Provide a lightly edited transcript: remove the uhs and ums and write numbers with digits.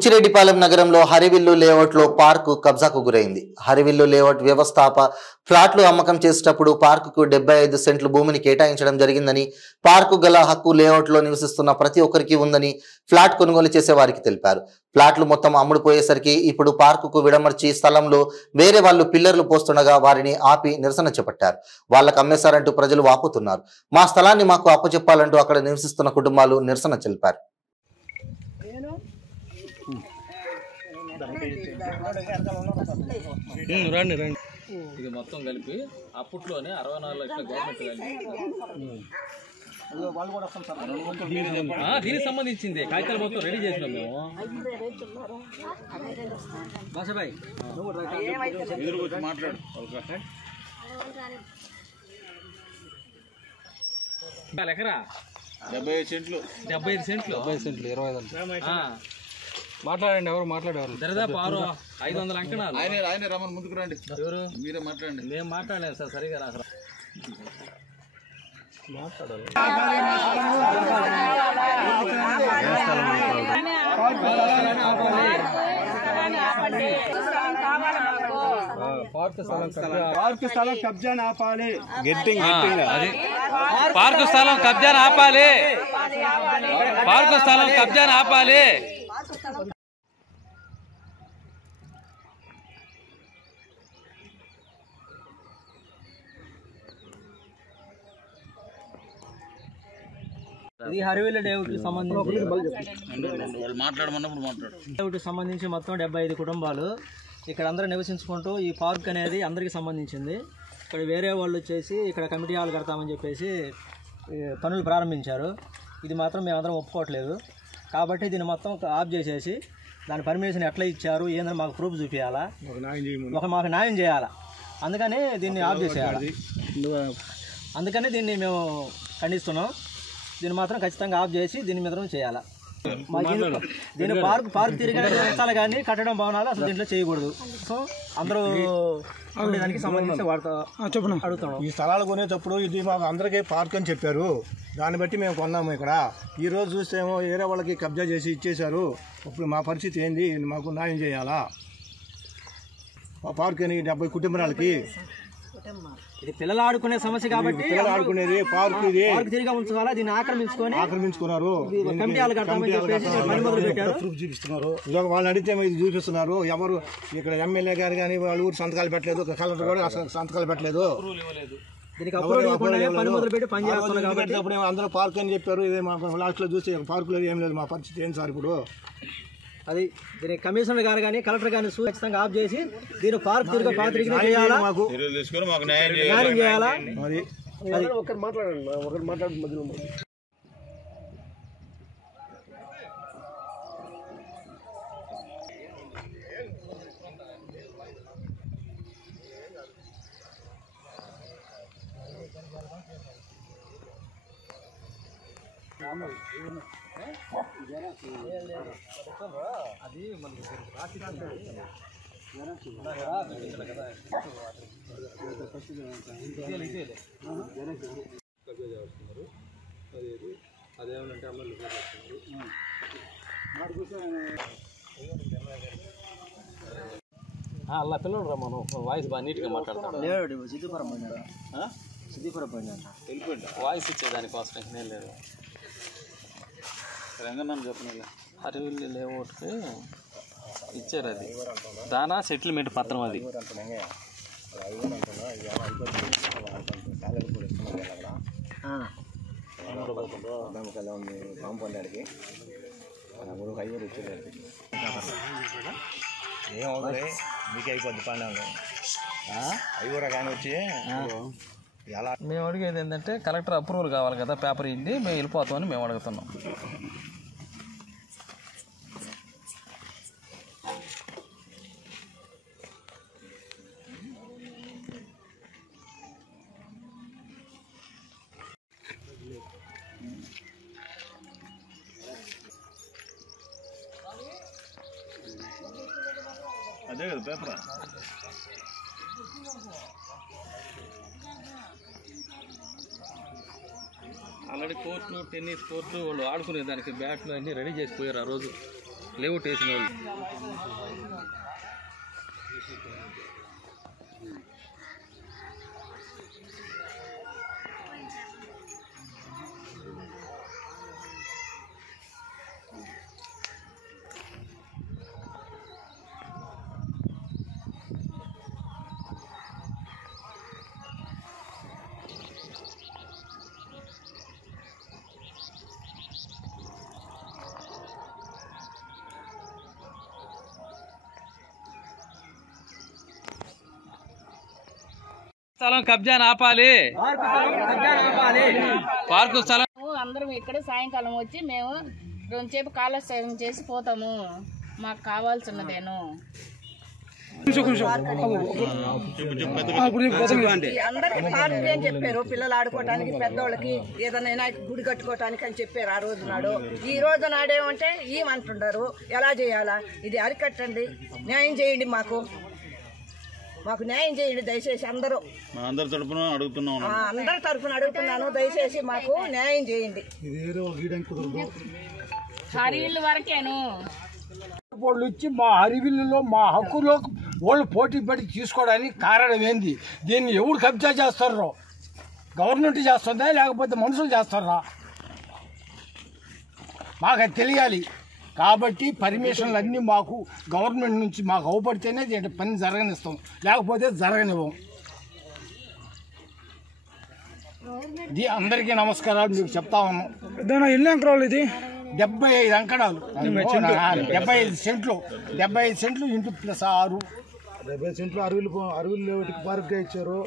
బుచ్చిరెడ్డిపాలెం నగరంలో హరివిల్లు లేఅవుట్లో పార్కు కబ్జాకు గురైంది. హరివిల్లు లేఅవుట్ వ్యవస్థాప ఫ్లాట్లు అమ్మకం చేసేటప్పుడు పార్కుకు 75 సెంట్లు భూమిని కేటాయించడం జరిగిందని, పార్కు గల హక్కు లేఅవుట్లో నివసిస్తున్న ప్రతి ఒక్కరికి ఉందని ఫ్లాట్ కొనుగోలు చేసే వారికి తెలిపారు. ఫ్లాట్లు మొత్తం అమ్ముడుపోయేసరికి ఇప్పుడు పార్కుకు విడమర్చి స్థలంలో వేరే వాళ్ళు పిల్లర్లు పోస్తుండగా వారిని ఆపి నిరసన చేపట్టారు. వాళ్ళకు అమ్మేశారంటూ ప్రజలు వాపోతున్నారు. మా స్థలాన్ని మాకు అప్పచెప్పాలంటూ అక్కడ నివసిస్తున్న కుటుంబాలు నిరసన తెలిపారు. రండి రండి ఇది మొత్తం కలిపి అప్పట్లోనే 64 లక్షల గవర్నమెంట్ దీనికి సంబంధించింది కాగితాలు మొత్తం రెడీ చేసినాం మేము. ఎకరా 75 సెంట్లు 20 మాట్లాడండి. ఎవరు మాట్లాడేవారు? దరిదాపు 500 అంకణాలు. ఆయన రమణ ముందుకు రండి. ఎవరు? మీరే మాట్లాడండి. మేము మాట్లాడలేదు సార్, సరిగా రాక మాట్లాడాలి. పార్కు స్థలం కబ్జా ఆపాలి. పార్కు స్థలం కబ్జా ఆపాలి. పార్కు స్థలం కబ్జా ఆపాలి. ఇది హరివిల్లు లేఅవుట్కి సంబంధించి మొత్తం 75 కుటుంబాలు ఇక్కడ అందరూ నివసించుకుంటూ ఈ పార్క్ అనేది అందరికీ సంబంధించింది. ఇక్కడ వేరే వాళ్ళు వచ్చేసి ఇక్కడ కమిటీ హాల్ కడతామని చెప్పేసి పనులు ప్రారంభించారు. ఇది మాత్రం మేమందరం ఒప్పుకోవట్లేదు. కాబట్టి దీన్ని మొత్తం ఆఫ్ చేసేసి దాని పర్మిషన్ ఎట్లా ఇచ్చారు ఏందని మాకు ప్రూఫ్ చూపించాలా, మాకు న్యాయం చేయాలా. అందుకని దీన్ని ఆఫ్ చేసేయాలి. అందుకని దీన్ని మేము ఖండిస్తున్నాం. దీన్ని మాత్రం ఖచ్చితంగా ఆఫ్ చేసి దీని మీద చేయాలా. దీని పార్క్ తిరిగి కానీ కట్టడం భవనాలు అసలు దీంట్లో చేయకూడదు. సో అందరూ దానికి సంబంధించి అడుగుతాం. ఈ స్థలాలు కొనేటప్పుడు ఇది మాకు అందరికీ పార్క్ అని చెప్పారు. దాన్ని బట్టి మేము కొన్నాము. ఇక్కడ ఈరోజు చూస్తేమో వేరే వాళ్ళకి కబ్జా చేసి ఇచ్చేశారు. ఇప్పుడు మా పరిస్థితి ఏంది? మాకు న్యాయం చేయాలా? ఆ పార్క్ అని 70 కుటుంబాలకి ఇది పిల్లలు ఆడుకునే సమస్య కాబట్టి పిల్లలు ఆడుకునేది పార్క్. ఇది పార్క్ తిరిగి ఉంచుకోవాలా. దీన్ని ఆక్రమించుకున్నారు. ప్రూఫ్ చూపిస్తున్నారు. వాళ్ళని అడిగితే ఇది చూపిస్తున్నారు. ఎవరు ఇక్కడ ఎమ్మెల్యే గారు కానీ వాళ్ళు ఊరు సంతకాలు పెట్టలేదు. కలెక్టర్ కూడా సంతకాలు పెట్టలేదు. అందరూ పార్క్ అని చెప్పారు. ఇదే మా లాస్ట్ లో చూస్తే పార్క్ లేదు, ఏం లేదు. మా పరిస్థితి ఏం సార్ ఇప్పుడు? అది దీని కమిషనర్ గారు కానీ కలెక్టర్ గారిని ఖచ్చితంగా ఆఫ్ చేసి దీని పార్క్ తిరిగి చేయాలా, న్యాయం చేయాలా. ఒకరు మాట్లాడండి మధ్యలో. అది మనకి అదేమంటే అమ్మలు అలా పిల్లలు రా, మనం వాయిస్ బాగా నీట్గా మాట్లాడతాం. సిద్ధిపురం వాయిస్ ఇచ్చేదానికోసం నేను లేదు. రంగన్నాను చెప్పిన హరివిల్లు లేఅవుట్కి ఇచ్చారు. అది దానా సెటిల్మెంట్ పత్రం. అది కాంపౌండ్కి ఐదు వచ్చేది ఏమవుతుంది మీకు అయిపోద్ది పండుగ ఐదుగురా కానీ వచ్చి ఎలా. మేము అడిగేది ఏంటంటే కలెక్టర్ అప్రూవల్ కావాలి కదా, పేపర్ ఇవ్వండి మేము వెళ్ళిపోతామని మేము అడుగుతున్నాం. అదే కదా paper. Already court, tennis court వాళ్ళు ఆడుకునే దానికి బ్యాట్లు అన్నీ రెడీ చేసిపోయారు ఆ రోజు. లేఅవుట్ వేసిన వాళ్ళు స్థలం కబ్జా ఆపాలి, పార్కు స్థలం. అందరం ఇక్కడ సాయంకాలం వచ్చి మేము రెండుసేపు కాలక్షేపం చేసి పోతాము. మాకు కావాల్సినదేను. అందరికి పార్టీ అని చెప్పారు, పిల్లలు ఆడుకోవటానికి, పెద్దోళ్ళకి ఏదైనా గుడి కట్టుకోవటానికి అని చెప్పారు ఆ రోజు నాడు. ఈ రోజు నాడేమంటే ఏమంటున్నారు, ఎలా చేయాలా, ఇది అరికట్టండి, న్యాయం చేయండి, మాకు న్యాయం చేయండి దయచేసి. అందరూ అందరి తరపున అడుగుతున్నాం, అందరి తరఫున అడుగుతున్నాను, దయచేసి మాకు న్యాయం చేయండి. హరివిల్లు వరకేను వాళ్ళు ఇచ్చి మా అరివిల్లులో మా హక్కులో వాళ్ళు పోటీ పడి తీసుకోవడానికి కారణం ఏంది? దీన్ని ఎవరు కబ్జా చేస్తారో, గవర్నమెంట్ చేస్తుందా లేకపోతే మనుషులు చేస్తారా? మాకు అది తెలియాలి. కాబట్టి పర్మిషన్లు అన్నీ మాకు గవర్నమెంట్ నుంచి మాకు అవపడితేనే దీంట్లో పని జరగనిస్తాం, లేకపోతే జరగనివ్వం. ఇది అందరికీ నమస్కారాలు మీకు చెప్తా ఉన్నాం. ఎన్ని ఎకరాలు ఇది? 75 అంకణాలు, 75 సెంట్లు, 75 సెంట్లు ఇంటూ ప్లస్ 6. 70 సెంట్లు అరవిల్లు లేఅవుట్కి పార్క్గా ఇచ్చారు.